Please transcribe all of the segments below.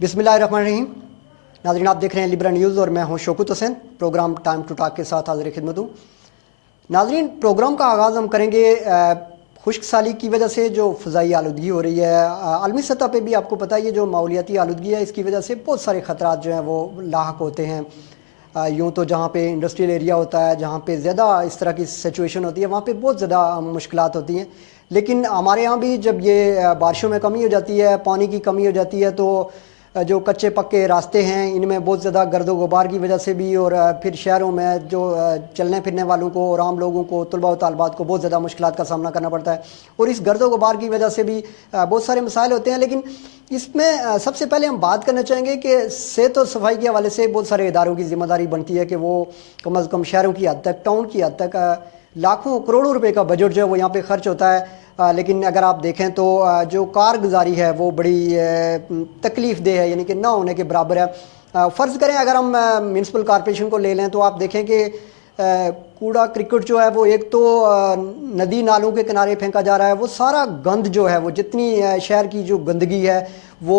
बिस्मिल्लाहिर्रहमानिर्रहीम। नाज़रीन, आप देख रहे हैं लिब्रा न्यूज़ और मैं हूं Shaukat Hussain. Program time to talk के साथ हाज़िर खिदमत हूँ। नाज़रीन, प्रोग्राम का आगाज़ हम करेंगे खुश्क साली की वजह से जो फ़ज़ाई आलूदगी हो रही है। आलमी सतह पे भी आपको पता है ये जो माहौलियाती आलूदगी है, इसकी वजह से बहुत सारे ख़तरात जो हैं वो लाहक होते हैं। यूँ तो जहाँ पे इंडस्ट्रियल एरिया होता है, जहाँ पे ज़्यादा इस तरह की सिचुएशन होती है, वहाँ पे बहुत ज़्यादा मुश्किलात होती हैं। लेकिन हमारे यहाँ भी जब ये बारिशों में कमी हो जाती है, पानी की कमी हो जाती है, तो जो कच्चे पक्के रास्ते हैं इनमें बहुत ज़्यादा गर्द गुबार की वजह से भी, और फिर शहरों में जो चलने फिरने वालों को और आम लोगों को, तलबा व तालबात को बहुत ज़्यादा मुश्किलात का सामना करना पड़ता है। और इस गर्द गुबार की वजह से भी बहुत सारे मसाइल होते हैं। लेकिन इसमें सबसे पहले हम बात करना चाहेंगे कि सेहत और सफाई के हवाले से बहुत सारे इदारों की ज़िम्मेदारी बनती है कि वो कम अज़ कम शहरों की हद तक, टाउन की हद तक लाखों करोड़ों रुपए का बजट जो है वो यहाँ पे खर्च होता है। लेकिन अगर आप देखें तो जो कारगुजारी है वो बड़ी तकलीफ़ देह है, यानी कि ना होने के बराबर है। फ़र्ज़ करें अगर हम म्यूनसिपल कॉरपोरेशन को ले लें तो आप देखें कि कूड़ा क्रिकेट जो है वो एक तो नदी नालों के किनारे फेंका जा रहा है। वो सारा गंद जो है वो जितनी शहर की जो गंदगी है वो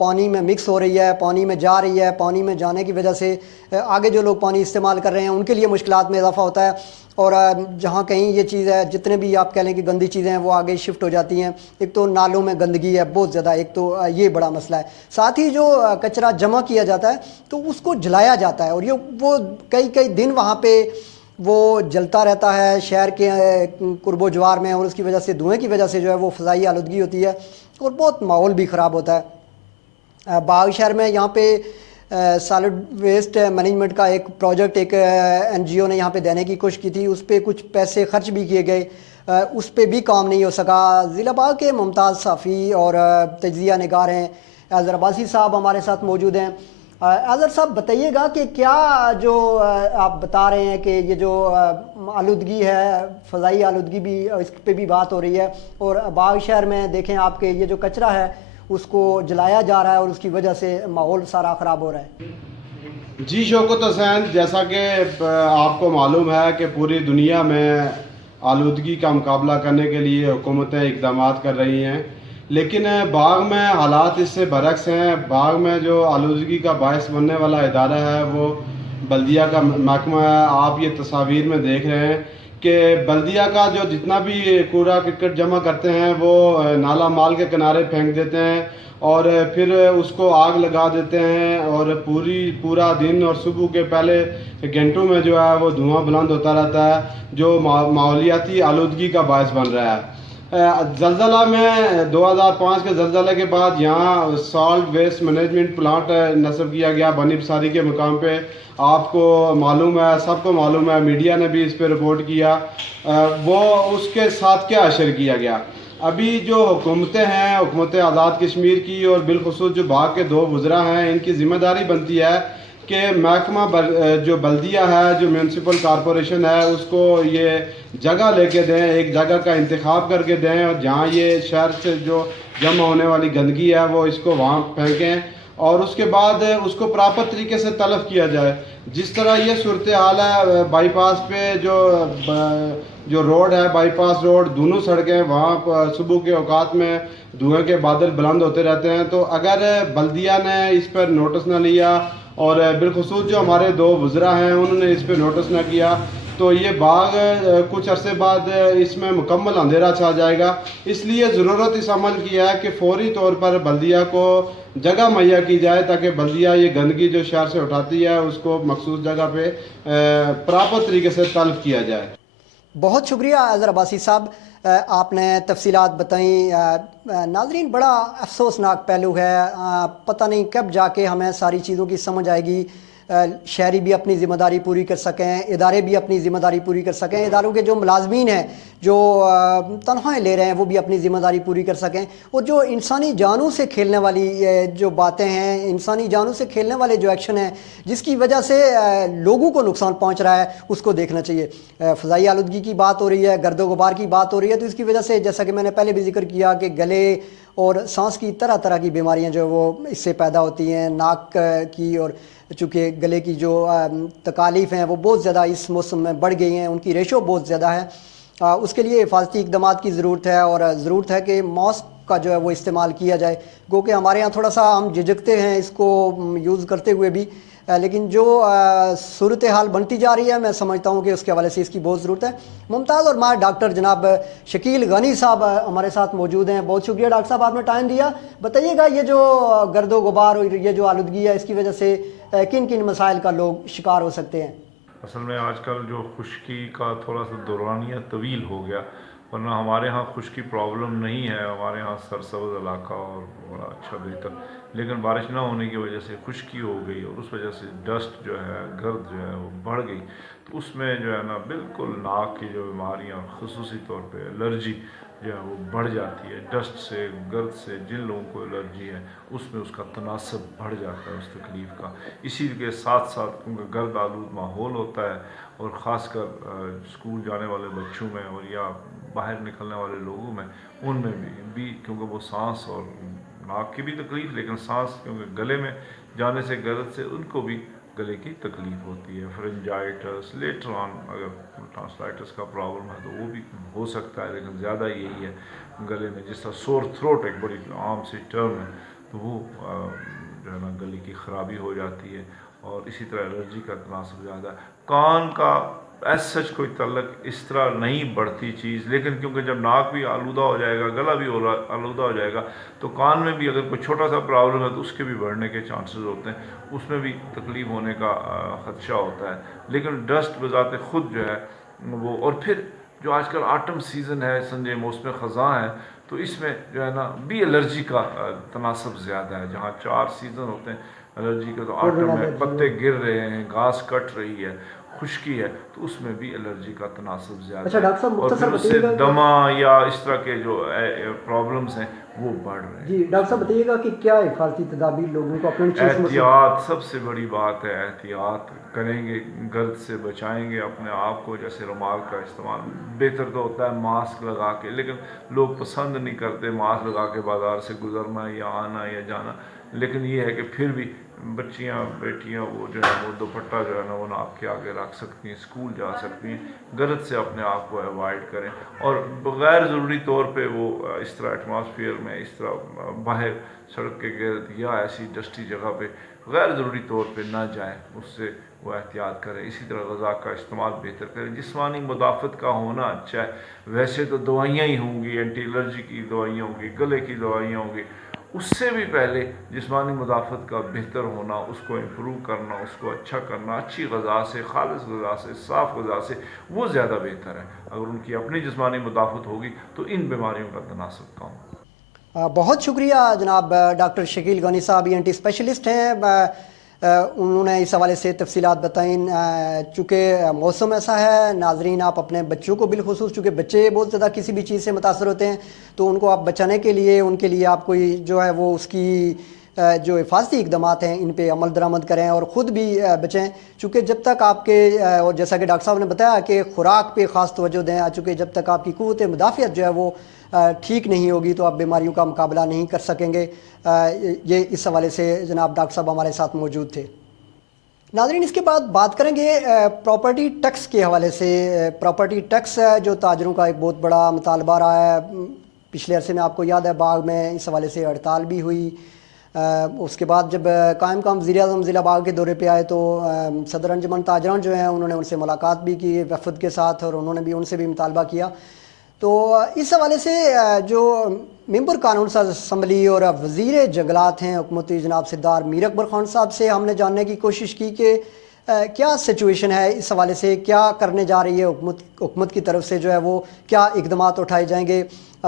पानी में मिक्स हो रही है, पानी में जा रही है। पानी में जाने की वजह से आगे जो लोग पानी इस्तेमाल कर रहे हैं उनके लिए मुश्किलात में इजाफा होता है। और जहाँ कहीं ये चीज़ है, जितने भी आप कह लें कि गंदी चीज़ें हैं वो आगे शिफ्ट हो जाती हैं। एक तो नालों में गंदगी है बहुत ज़्यादा, एक तो ये बड़ा मसला है। साथ ही जो कचरा जमा किया जाता है तो उसको जलाया जाता है, और ये वो कई कई दिन वहाँ पे वो जलता रहता है शहर के कुर्बो जवार में, और उसकी वजह से, धुएँ की वजह से जो है वो फ़ज़ाई आलूदगी होती है और बहुत माहौल भी ख़राब होता है। बाग शहर में यहाँ पे सॉलिड वेस्ट मैनेजमेंट का एक प्रोजेक्ट एक NGO ने यहाँ पे देने की कोशिश की थी। उस पर कुछ पैसे खर्च भी किए गए, उस पर भी काम नहीं हो सका। ज़िला बाग के मुमताज़ साफ़ी और तजिया निगार हैं अज़हर अब्बासी साहब हमारे साथ मौजूद हैं। अज़हर साहब, बताइएगा कि क्या जो आप बता रहे हैं कि ये जो आलूदगी है, फ़ज़ाई आलूदगी भी, इस पर भी बात हो रही है, और बाग शहर में देखें आपके ये जो कचरा है उसको जलाया जा रहा है और उसकी वजह से माहौल सारा ख़राब हो रहा है। जी शौकत हुसैन, जैसा कि आपको मालूम है कि पूरी दुनिया में आलूदगी का मुकाबला करने के लिए हुकूमतें इक़दाम कर रही हैं, लेकिन बाग में हालात इससे बरक्स हैं। बाग में जो आलूदगी का बायस बनने वाला इदारा है वो बल्दिया का महकमा है। आप ये तस्वीर में देख रहे हैं कि बल्दिया का जो जितना भी कूड़ा क्रिकेट जमा करते हैं वो नाला माल के किनारे फेंक देते हैं और फिर उसको आग लगा देते हैं, और पूरा दिन और सुबह के पहले घंटों में जो है वो धुआं बुलंद होता रहता है, जो माहौलियाती आलूदगी का बायस बन रहा है। ज़लज़ला में 2005 के ज़लज़ले के बाद यहाँ सॉल्ट वेस्ट मैनेजमेंट प्लांट नस्ब किया गया बनी बसारी के मुकाम पे। आपको मालूम है, सबको मालूम है, मीडिया ने भी इस पर रिपोर्ट किया। वो उसके साथ क्या अशर किया गया। अभी जो हुकूमतें हैं, हुकूमत आज़ाद कश्मीर की और बिलखुसूस जो बाग के 2 वज़रा हैं, इनकी ज़िम्मेदारी बनती है कि महकमा जो बल्दिया है, जो म्यूनसिपल कॉरपोरेशन है, उसको ये जगह लेके दें, एक जगह का इंतखाब करके दें, और जहाँ ये शहर से जो जमा होने वाली गंदगी है वो इसको वहाँ फेंकें, और उसके बाद उसको प्रॉपर तरीके से तलब किया जाए। जिस तरह ये सूरत हाल है बाईपास पे, जो रोड है, बाईपास रोड, दोनों सड़कें, वहाँ सुबह के औकात में धुएं के बादल बुलंद होते रहते हैं। तो अगर बल्दिया ने इस पर नोटिस न लिया और बिलखुसूस जो हमारे 2 वज़रा हैं उन्होंने इस पर नोटिस न किया, तो ये बाग कुछ अरसे बाद इसमें मुकम्मल अंधेरा छा जाएगा। इसलिए ज़रूरत इस अमल की है कि फौरी तौर पर बल्दिया को जगह मुहैया की जाए, ताकि बल्दिया ये गंदगी जो शहर से उठाती है उसको मखसूस जगह पे प्रॉपर तरीके से तलब किया जाए। बहुत शुक्रिया अज़हर अब्बासी साहब, आपने तफसीलात बताई। नाज़रीन, बड़ा अफसोसनाक पहलू है, पता नहीं कब जाके हमें सारी चीज़ों की समझ आएगी। شہری بھی اپنی ذمہ داری پوری کر سکیں, ادارے بھی اپنی ذمہ داری پوری کر سکیں, اداروں کے جو ملازمین ہیں جو تنخواہیں لے رہے ہیں وہ بھی اپنی ذمہ داری پوری کر سکیں, اور جو انسانی جانوں سے کھیلنے والی جو باتیں ہیں, انسانی جانوں سے کھیلنے والے جو ایکشن ہیں جس کی وجہ سے لوگوں کو نقصان پہنچ رہا ہے اس کو دیکھنا چاہیے. فضائی آلودگی کی بات ہو رہی ہے, گرد و غبار کی بات ہو رہی ہے, تو اس کی وجہ سے جیسا کہ میں نے پہلے بھی ذکر کیا کہ گلے اور سانس کی طرح طرح کی بیماریاں جو وہ اس سے پیدا ہوتی ہیں, ناک کی, اور چونکہ گلے کی جو تکالیف ہیں وہ بہت زیادہ اس موسم میں بڑھ گئی ہیں, ان کی ریشو بہت زیادہ ہے. اس کے لیے حفاظتی اقدامات کی ضرورت ہے, اور ضرورت ہے کہ ماسک کا جو ہے وہ استعمال کیا جائے. گو کہ ہمارے یہاں تھوڑا سا ہم جھجکتے ہیں اس کو یوز کرتے ہوئے بھی, لیکن جو صورتحال بنتی جا رہی ہے میں سمجھتا ہوں کہ اس کے حوالے سے اس کی بہت ضرورت ہے. ممتاز اور ماہر ڈاکٹر جناب شکیل غنی صاحب ہمارے ساتھ موجود ہیں. بہت شکریہ ڈاکٹر صاحب, آپ نے ٹائم دیا. بتائیے گا یہ جو گرد و غبار اور یہ جو آلودگی ہے اس کی وجہ سے کن کن مسائل کا لوگ شکار ہو سکتے ہیں؟ اصل میں آج کل جو خشکی کا تھوڑا سا دورانیہ طویل ہو گیا, ورنہ ہمارے ہاں خشکی پرابلم نہیں ہے, ہمارے ہاں سرسبز علاقہ اور بڑا اچھا بہتر, لیکن بارش نہ ہونے کی وجہ سے خشکی ہو گئی اور اس وجہ سے ڈسٹ جو ہے, گرد جو ہے وہ بڑھ گئی. تو اس میں جو ہے نا بالکل ناک کی جو بیماریاں, خصوصی طور پہ الرجی جو ہے وہ بڑھ جاتی ہے. ڈسٹ سے, گرد سے جن لوگوں کو الرجی ہے اس میں اس کا تناسب بڑھ جاتا ہے اس تکلیف کا. اسی کے ساتھ ساتھ کیونکہ گرد آلود ماحول ہوتا ہے, اور خاص کر اسکول جانے والے بچوں میں اور یا باہر نکلنے والے لوگوں میں, ان میں بھی کیونکہ وہ سانس اور ناک کی بھی تکلیف, لیکن سانس کیونکہ گلے میں جانے سے گرد سے ان کو بھی گلے کی تکلیف ہوتی ہے. فرنجائٹس, لیٹر آن اگر ٹرانسلائٹس کا پرابلم ہے تو وہ بھی ہو سکتا ہے, لیکن زیادہ یہی ہے گلے میں, جس طرح سور تھروٹ ایک بڑی عام سی ٹرم ہے, تو وہ جو ہے نا گلے کی خرابی ہو جاتی ہے. اور اسی طرح الرجی کا تناسب زیادہ ہے. کان کا ایز سچ کوئی تعلق اس طرح نہیں بڑھتی چیز, لیکن کیونکہ جب ناک بھی آلودہ ہو جائے گا, گلا بھی آلودہ ہو جائے گا, تو کان میں بھی اگر کوئی چھوٹا سا پرابلم ہے تو اس کے بھی بڑھنے کے چانسز ہوتے ہیں, اس میں بھی تکلیف ہونے کا خدشہ ہوتا ہے. لیکن ڈسٹ بذات خود جو ہے وہ, اور پھر جو آج کل آٹم سیزن ہے, سمجھے موسم خزاں ہے, تو اس میں جو ہے نا بھی الرجی کا تناسب زیادہ ہے. جہاں 4 سیزن ہوتے ہیں الرجی کے, تو آٹم میں پتے گر رہے ہیں, گھاس کٹ رہی ہے, خشکی ہے, تو اس میں بھی الرجی کا تناسب زیادہ ہے, اور پھر اس سے دمہ یا اس طرح کے جو پرابلمز ہیں وہ بڑھ رہے ہیں. جی ڈاکٹر صاحب بتائیے گا کہ کیا حفاظتی تدابیر لوگوں کو اپنی چیز میں؟ احتیاط سب سے بڑی بات ہے, احتیاط کریں گے, گرد سے بچائیں گے اپنے آپ کو. جیسے رومال کا استعمال بہتر تو ہوتا ہے ماسک لگا کے, لیکن لوگ پسند نہیں کرتے ماسک لگا کے بازار سے گزرنا یا آنا یا جانا. لیکن یہ ہے کہ پھر بھی بچیاں بیٹیاں وہ جو ہے وہ دوپٹہ جو ہے نا وہ ناک کے آگے رکھ سکتی ہیں, اسکول جا سکتی ہیں. گرد سے اپنے آپ کو اوائڈ کریں, اور بغیر ضروری طور پہ وہ اس طرح ایٹماسفیئر میں, اس طرح باہر سڑک کے گرد یا ایسی ڈسٹی جگہ پہ غیر ضروری طور پہ نہ جائیں, اس سے وہ احتیاط کریں. اسی طرح غذا کا استعمال بہتر کریں. جسمانی مدافعت کا ہونا اچھا ہے. ویسے تو دوائیاں ہی ہوں گی, اینٹی الرجی کی دوائیاں ہوں گی, گلے کی دوائیاں ہوں گی, اس سے بھی پہلے جسمانی مدافعت کا بہتر ہونا, اس کو امپروو کرنا, اس کو اچھا کرنا, اچھی غذا سے, خالص غذا سے, صاف غذا سے, وہ زیادہ بہتر ہے. اگر ان کی اپنی جسمانی مدافعت ہوگی تو ان بیماریوں کا تناسب کم ہوگا. بہت شکریہ جناب ڈاکٹر شکیل غنی صاحب, ENT اسپیشلسٹ ہیں. انہوں نے اس حوالے سے تفصیلات بتائیں. چونکہ موسم ایسا ہے ناظرین, آپ اپنے بچوں کو بالخصوص, چونکہ بچے بہت زیادہ کسی بھی چیز سے متاثر ہوتے ہیں, تو ان کو آپ بچانے کے لیے, ان کے لیے آپ کوئی جو ہے وہ اس کی جو حفاظتی اقدامات ہیں ان پہ عمل درآمد کریں اور خود بھی بچیں. چونکہ جب تک آپ کے, اور جیسا کہ ڈاکٹر صاحب نے بتایا کہ خوراک پہ خاص توجہ دیں, چونکہ جب تک آپ کی قوت مدافعت جو ہے وہ ٹھیک نہیں ہوگی تو آپ بیماریوں کا مقابلہ نہیں کر سکیں گے. یہ اس حوالے سے جناب ڈاکٹر صاحب ہمارے ساتھ موجود تھے. ناظرین اس کے بعد بات کریں گے پراپرٹی ٹیکس کے حوالے سے. پراپرٹی ٹیکس جو تاجروں کا ایک بہت بڑا مطالبہ رہا ہے. پچھلے عرصے میں آپ کو یاد ہے باغ میں اس حوالے سے ہڑتال بھی ہوئی. اس کے بعد جب قائم مقام وزیر اعظم ضلع باغ کے دورے پہ آئے تو صدر انجمن تاجران جو ہیں انہوں نے ان سے ملاقات بھی کی وفد کے ساتھ, اور انہوں نے بھی ان سے بھی مطالبہ کیا. تو اس حوالے سے جو ممبر قانون ساز اسمبلی اور وزیر جنگلات ہیں حکومتی جناب سردار میر اکبر خان صاحب سے ہم نے جاننے کی کوشش کی کہ کیا سچویشن ہے اس حوالے سے, کیا کرنے جا رہی ہے حکومت کی طرف سے, جو ہے وہ کیا اقدامات اٹھائے جائیں گے.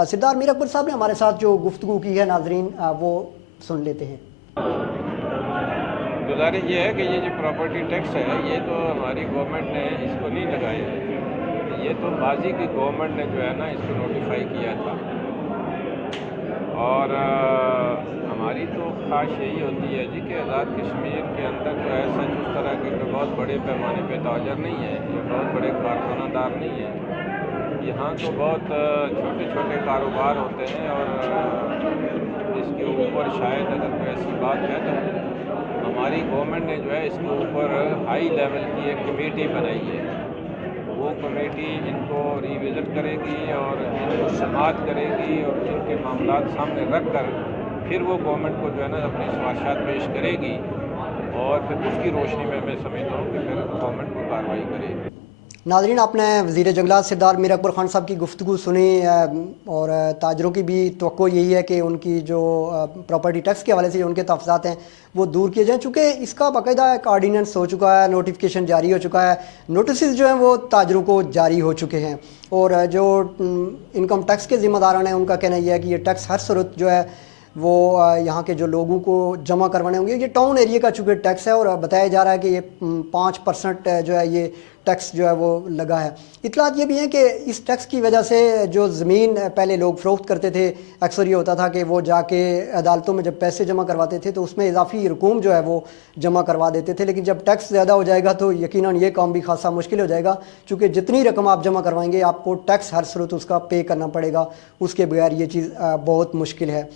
سردار میر اکبر صاحب نے ہمارے ساتھ جو گفتگو کی ہے ناظرین وہ سن لیتے ہیں. गुजारिश ये है कि ये जो प्रॉपर्टी टैक्स है ये तो हमारी गवर्नमेंट ने इसको नहीं लगाया है, ये तो माजी की गवर्नमेंट ने जो है ना इसको नोटिफाई किया था। और हमारी तो ख्वाहिश यही होती है जी कि आज़ाद कश्मीर के अंदर जो है सच उस तरह के बहुत बड़े पैमाने पे ताजर नहीं है, ये बहुत बड़े कारखानादार नहीं है, यहाँ तो बहुत छोटे छोटे कारोबार होते हैं। और इसके ऊपर शायद अगर कोई ऐसी बात है तो हमारी गवर्नमेंट ने जो है इसके ऊपर हाई लेवल की एक कमेटी बनाई है, वो कमेटी इनको रिविज़िट करेगी और इनको समाअत करेगी और इनके मामलात सामने रख कर फिर वो गवर्नमेंट को जो है ना अपनी सिफारिशात पेश करेगी और फिर उसकी रोशनी में मैं समझता हूँ कि फिर गवर्नमेंट को कार्रवाई करेगी। नाज़रीन, आपने वज़ीर जंगलात सरदार मीर अकबर खान साहब की गुफ्तगू सुनी और ताजरों की भी तवक्को यही है कि उनकी जो प्रॉपर्टी टैक्स के हवाले से उनके तहफ़्ज़ात हैं वो दूर किए जाएँ, चूँकि इसका बाकायदा एक आर्डीनेंस हो चुका है, नोटिफिकेशन जारी हो चुका है, नोटिस जो हैं वो ताजरों को जारी हो चुके हैं। और जो इनकम टैक्स के ज़िम्मेदारान हैं उनका कहना यह है कि ये टैक्स हर सूरत जो है वो यहाँ के जो लोगों को जमा करवाने होंगे। ये टाउन एरिया का चूँकि टैक्स है और बताया जा रहा है कि ये 5% जो है ये टैक्स जो है वो लगा है। इतलात ये भी हैं कि इस टैक्स की वजह से जो ज़मीन पहले लोग फ़रोख्त करते थे, अक्सर ये होता था कि वो जाके अदालतों में जब पैसे जमा करवाते थे तो उसमें इजाफी रकूम जो है वो जमा करवा देते थे, लेकिन जब टैक्स ज़्यादा हो जाएगा तो यकीनन ये काम भी खासा मुश्किल हो जाएगा, चूँकि जितनी रकम आप जमा करवाएंगे आपको टैक्स हर सूरत उसका पे करना पड़ेगा, उसके बगैर ये चीज़ बहुत मुश्किल है।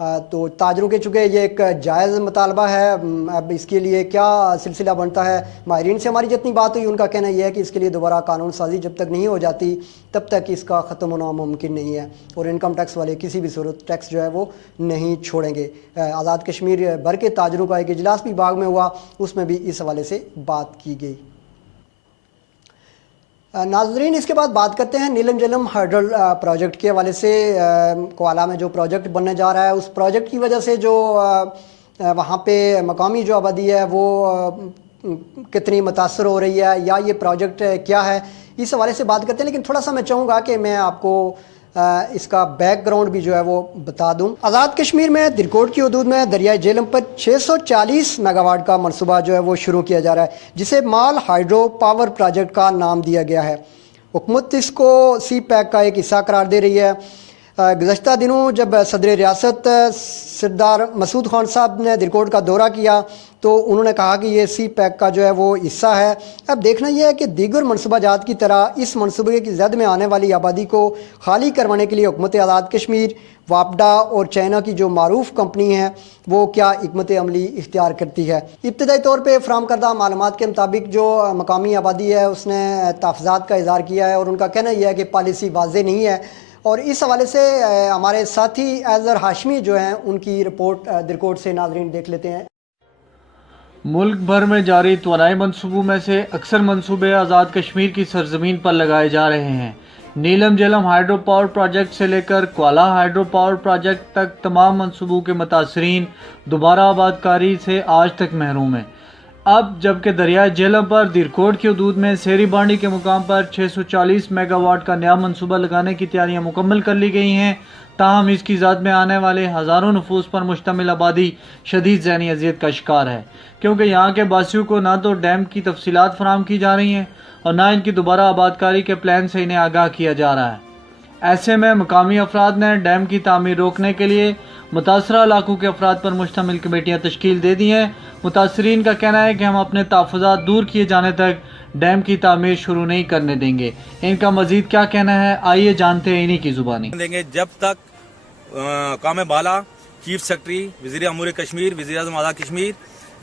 तो ताजरों के चूँकि ये एक जायज़ मुतालबा है, अब इसके लिए क्या सिलसिला बनता है, माहिरीन से हमारी जितनी बात हुई उनका कहना यह है कि इसके लिए दोबारा कानून साजी जब तक नहीं हो जाती तब तक इसका ख़त्म होना मुमकिन नहीं है और इनकम टैक्स वाले किसी भी सूरत टैक्स जो है वो नहीं छोड़ेंगे। आज़ाद कश्मीर भर के ताजरों का एक इजलास भी बाग में हुआ, उसमें भी इस हवाले से बात की गई। नाज़रीन, इसके बाद बात करते हैं नीलम जलम हाइड्रल प्रोजेक्ट के हवाले से। क्वाला में जो प्रोजेक्ट बनने जा रहा है उस प्रोजेक्ट की वजह से जो वहाँ पे मकामी जो आबादी है वो कितनी मुतासर हो रही है या ये प्रोजेक्ट क्या है, इस हवाले से बात करते हैं। लेकिन थोड़ा सा मैं चाहूँगा कि मैं आपको इसका बैकग्राउंड भी जो है वो बता दूं। आज़ाद कश्मीर में दिरकोट की हदूद में दरियाई झेलम पर 640 मेगावाट का मनसूबा जो है वो शुरू किया जा रहा है, जिसे माल हाइड्रो पावर प्रोजेक्ट का नाम दिया गया है। हुकूमत इसको सी पैक का एक हिस्सा करार दे रही है। गुज़श्ता दिनों जब सदर रियासत सरदार मसूद खान साहब ने दिरकोट का दौरा किया तो उन्होंने कहा कि ये सी पैक का जो है वो हिस्सा है। अब देखना यह है कि दीगर मनसूबाजात की तरह इस मनसूबे की जद में आने वाली आबादी को खाली करवाने के लिए हुकूमत आज़ाद कश्मीर, वापडा और चाइना की जो मारूफ कंपनी है वो क्या हिकमत अमली इख्तियार करती है। इब्तदाई तौर पर फराम करदा मालूमात के मुताबिक जो मकामी आबादी है उसने तहफ़्ज़ात का इज़हार किया है और उनका कहना यह है कि पॉलिसी वाज़े नहीं है। और इस हवाले से हमारे साथी अज़हर हाशमी जो हैं उनकी रिपोर्ट दिरकोट से नाज़रीन देख लेते हैं। मुल्क भर में जारी तवानाई मनसूबों में से अक्सर मनसूबे आज़ाद कश्मीर की सरजमीन पर लगाए जा रहे हैं। नीलम जलम हाइड्रो पावर प्रोजेक्ट से लेकर क्वाला हाइड्रो पावर प्रोजेक्ट तक तमाम मनसूबों के मुतासरीन दोबारा आबादकारी से आज तक महरूम हैं। अब जबकि दरियाई झेलम पर दिरकोट की हदूद में सेरी बांडी के मुकाम पर 640 मेगावाट का नया मनसूबा लगाने की तैयारियां मुकम्मल कर ली गई हैं, ताहम इसकी ज़द में आने वाले हज़ारों नफूस पर मुश्तमिल आबादी शदीद ज़हनी अज़ियत का शिकार है, क्योंकि यहाँ के बासियों को ना तो डैम की तफसीलात फराहम की जा रही हैं और ना इनकी दोबारा आबादकारी के प्लान से इन्हें आगाह किया जा रहा है। ऐसे में मकामी अफराद ने डैम की तामीर रोकने के लिए मुतासरा इलाकों के अफराद पर मुश्तमिल कमेटियाँ तश्कील दे दी हैं। मुतासरीन का कहना है कि हम अपने तहफ़्फ़ुज़ात दूर किए जाने तक डैम की तामीर शुरू नहीं करने देंगे। इनका मजीद क्या कहना है, आइए जानते हैं इन्हीं की ज़ुबानी। देंगे जब तक काम बाला, चीफ सेक्रेटरी, वज़ीर अमूर कश्मीर, वज़ीर आज़म आज़ाद कश्मीर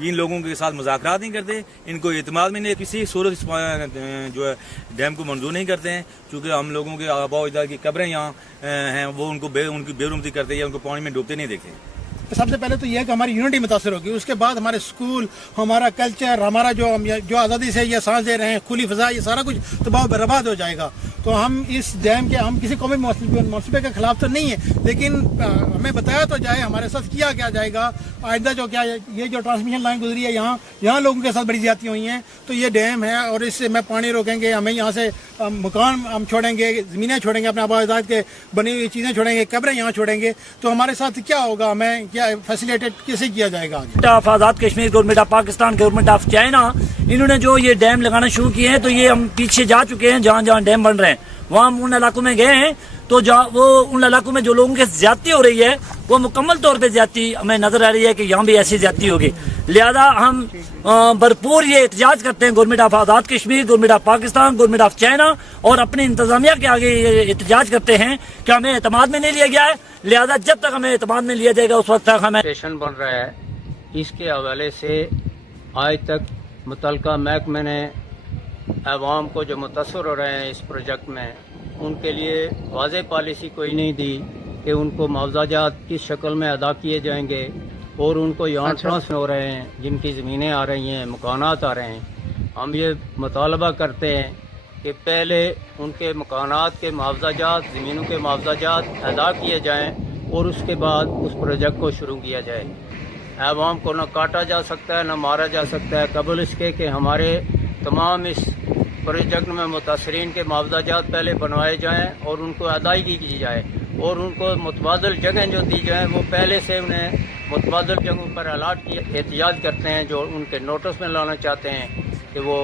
इन लोगों के साथ मुज़ाकरात नहीं करते, इनको एतमाद में नहीं, किसी सूरत जो है डैम को मंजूर नहीं करते हैं। चूँकि हम लोगों के आबा अजदाद की कब्रें यहाँ हैं, वो उनकी बेरुमती करते हैं, उनको पानी में डूबते नहीं देखते। सबसे पहले तो यह है कि हमारी यूनिटी मुतासर होगी, उसके बाद हमारे स्कूल, हमारा कल्चर, हमारा जो आज़ादी से ये सांस दे रहे हैं, खुली फ़ज़ा, ये सारा कुछ तबाह बर्बाद हो जाएगा। तो हम इस डैम के हम किसी कौमी मनसूबे के खिलाफ तो नहीं है, लेकिन हमें बताया तो जाए हमारे साथ किया क्या जाएगा। आइंदा जो क्या ये जो ट्रांसमिशन लाइन गुजरी है यहाँ लोगों के साथ बड़ी ज्यादतियाँ हुई हैं, तो ये डैम है और इससे मैं पानी रोकेंगे, हमें यहाँ से मकान हम छोड़ेंगे, ज़मीनें छोड़ेंगे, अपने आबाद के बनी हुई चीज़ें छोड़ेंगे, कब्रें यहाँ छोड़ेंगे, तो हमारे साथ क्या होगा, हमें क्या फैसिलिटेट कैसे किया जाएगा आगे। Of Azad Kashmir, government of Pakistan, government of China, इन्होंने जो ये डैम लगाना शुरू किए हैं, तो ये हम पीछे जा चुके हैं, जहाँ जहाँ डैम बन रहे हैं वहाँ हम उन इलाकों में गए हैं, तो वो उन इलाकों में जो लोगों के ज्यादती हो रही है वो मुकम्मल तौर पे ज्यादती हमें नजर आ रही है कि यहाँ भी ऐसी ज्यादती होगी। लिहाजा हम भरपूर ये एहतजाज करते हैं government of Azad Kashmir, government of Pakistan, government of China और अपनी इंतजामिया के आगे ये एहतजाज करते हैं कि हमें एतमाद में नहीं लिया गया है। लिहाजा जब तक हमें एतमाद में लिया जाएगा उस वक्त तक हमें स्टेशन बन रहा है, इसके हवाले से आज तक मुतलका महकमे ने अवाम को जो मुतासर हो रहे हैं इस प्रोजेक्ट में, उनके लिए वाज़ेह पॉलिसी कोई नहीं दी कि उनको मुआवजात किस शक्ल में अदा किए जाएंगे और उनको यहाँ ट्रांसफर हो रहे हैं, जिनकी ज़मीनें आ रही हैं, मकानात आ रहे हैं। हम ये मुतालबा करते हैं कि पहले उनके मकानात के मुआवजात, ज़मीनों के मुआवजात अदा किए जाएँ और उसके बाद उस प्रोजेक्ट को शुरू किया जाए। अवाम को न काटा जा सकता है, न मारा जा सकता है, कबल इसके कि हमारे तमाम इस प्रोजेक्ट में मुतासरीन के मुआवजात पहले बनवाए जाएं और उनको अदायगी की जाए और उनको मुतबादल जगह जो दी जाए वो पहले से उन्हें मुतबादल जगहों पर अलाट किए। एहतियात करते हैं जो उनके नोटिस में लाना चाहते हैं कि वो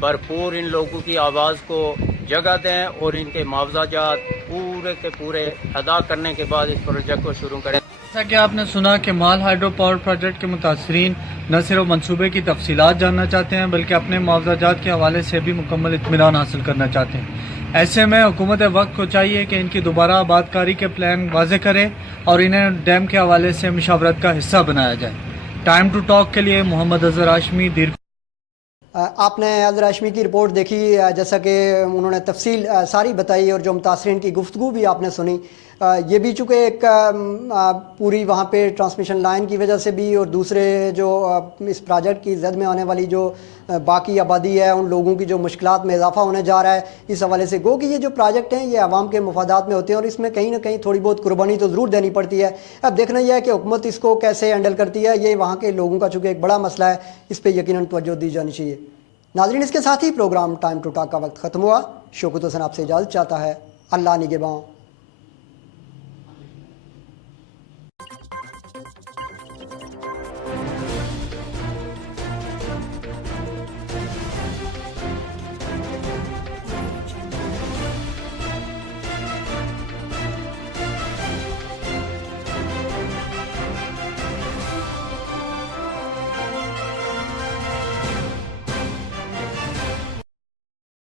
भरपूर इन लोगों की आवाज़ को जगह दें और इनके मुआवजात पूरे के पूरे अदा करने के बाद इस प्रोजेक्ट को शुरू करें। जैसा कि आपने सुना कि माल हाइड्रो पावर प्रोजेक्ट के मुतासरीन न सिर्फ मनसूबे की तफसीलात जानना चाहते हैं बल्कि अपने मुआवजात के हवाले से भी मुकम्मल इत्मीनान हासिल करना चाहते हैं। ऐसे में हुकूमत वक्त को चाहिए कि इनकी दोबारा आबादकारी के प्लान वाज़े करे और इन्हें डैम के हवाले से मुशावरत का हिस्सा बनाया जाए। टाइम टू टॉक के लिए मोहम्मद अजहर हाशमी, दीर। आपने अजहर हाशमी की रिपोर्ट देखी, जैसा कि उन्होंने तफसील सारी बताई और जो मुतासरीन की गुफ्तगू भी आपने सुनी। ये भी चूँकि एक पूरी वहाँ पे ट्रांसमिशन लाइन की वजह से भी और दूसरे जो इस प्रोजेक्ट की जद में आने वाली जो बाकी आबादी है उन लोगों की जो मुश्किलात में इजाफा होने जा रहा है, इस हवाले से गो कि ये जो प्रोजेक्ट हैं ये आवाम के मफादात में होते हैं और इसमें कहीं ना कहीं थोड़ी बहुत कुर्बानी तो ज़रूर देनी पड़ती है। अब देखना यह है कि हुकूमत इसको कैसे हैंडल करती है, ये वहाँ के लोगों का चूँकि एक बड़ा मसला है, इस पर यकीनन तवज्जो दी जानी चाहिए। नाज़रीन, इसके साथ ही प्रोग्राम टाइम टू टॉक का वक्त ख़त्म हुआ। शौकत हुसैन आपसे इजाज़त चाहता है। अल्लाह निगहबान।